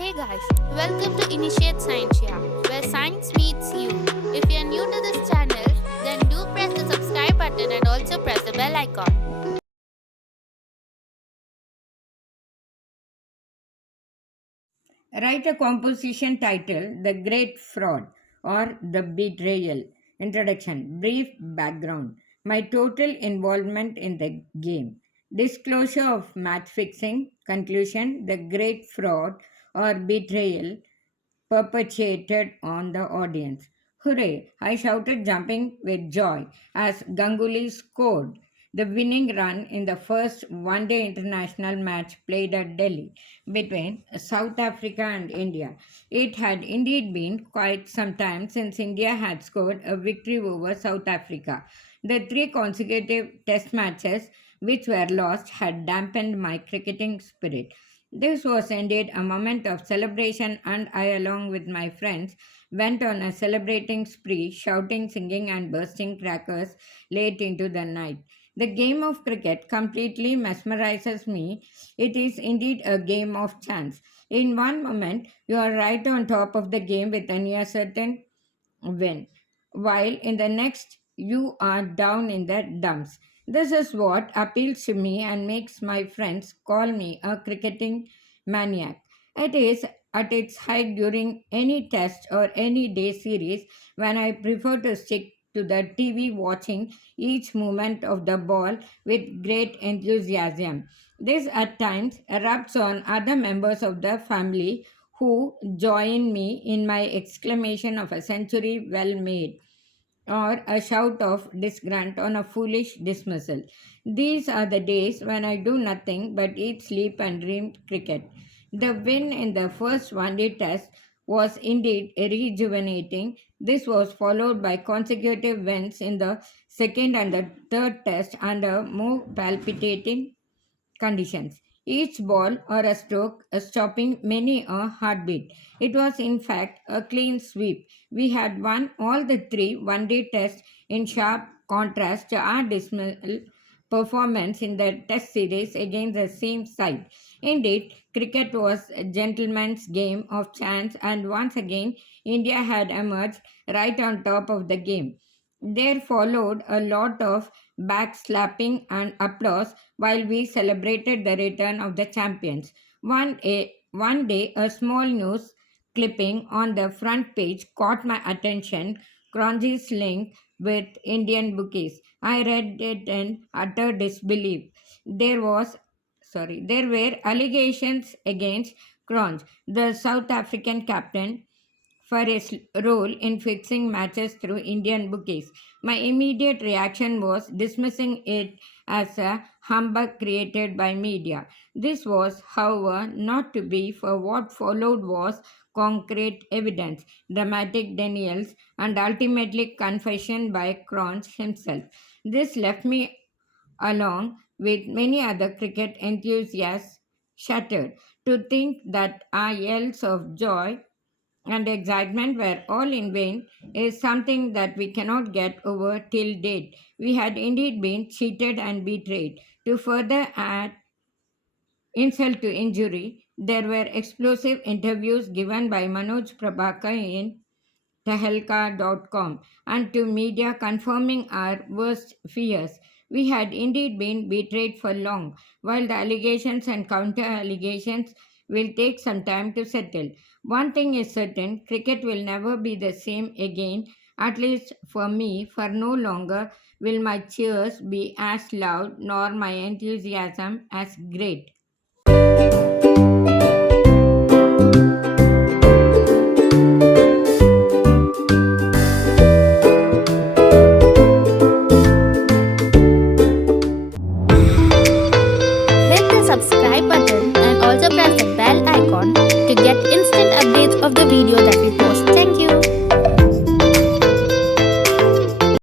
Hey guys, welcome to Initiate Scientia, where science meets you. If you're new to this channel, then do press the subscribe button and also press the bell icon. Write a composition titled The Great Fraud or The Betrayal. Introduction. Brief background. My total involvement in the game. Disclosure of match fixing. Conclusion. The Great Fraud or Betrayal perpetrated on the audience. Hooray! I shouted, jumping with joy as Ganguly scored the winning run in the first one day international match played at Delhi between South Africa and India. It had indeed been quite some time since India had scored a victory over South Africa. The three consecutive test matches which were lost had dampened my cricketing spirit. This was indeed a moment of celebration, and I, along with my friends, went on a celebrating spree, shouting, singing, and bursting crackers late into the night. The game of cricket completely mesmerizes me. It is indeed a game of chance. In one moment, you are right on top of the game with a near certain win, while in the next, you are down in the dumps. This is what appeals to me and makes my friends call me a cricketing maniac. It is at its height during any test or any day series when I prefer to stick to the TV watching each movement of the ball with great enthusiasm. This at times erupts on other members of the family who join me in my exclamation of a century well made or a shout of disgrunt on a foolish dismissal. These are the days when I do nothing but eat, sleep, and dream cricket. The win in the first one day test was indeed rejuvenating. This was followed by consecutive wins in the second and the third test under more palpitating conditions. Each ball or a stroke stopping many a heartbeat. It was in fact a clean sweep. We had won all the three one day tests in sharp contrast to our dismal performance in the test series against the same side. Indeed, cricket was a gentleman's game of chance, and once again, India had emerged right on top of the game. There followed a lot of backslapping and applause while we celebrated the return of the champions. One day, a small news clipping on the front page caught my attention. Cronji's link with Indian bookies. I read it in utter disbelief. There were allegations against Cronj, the South African captain, for his role in fixing matches through Indian bookies. My immediate reaction was dismissing it as a humbug created by media. This was, however, not to be, for what followed was concrete evidence, dramatic denials, and ultimately confession by Cronch himself. This left me, along with many other cricket enthusiasts, shattered. To think that our yells of joy and excitement were all in vain is something that we cannot get over till date. We had indeed been cheated and betrayed. To further add insult to injury, there were explosive interviews given by Manoj Prabhakar in Tahelka.com and to media confirming our worst fears. We had indeed been betrayed for long, while the allegations and counter allegations will take some time to settle. One thing is certain, cricket will never be the same again, at least for me, for no longer will my cheers be as loud nor my enthusiasm as great. Hit the subscribe button and also press the bell icon to get instant updates of the video that we post.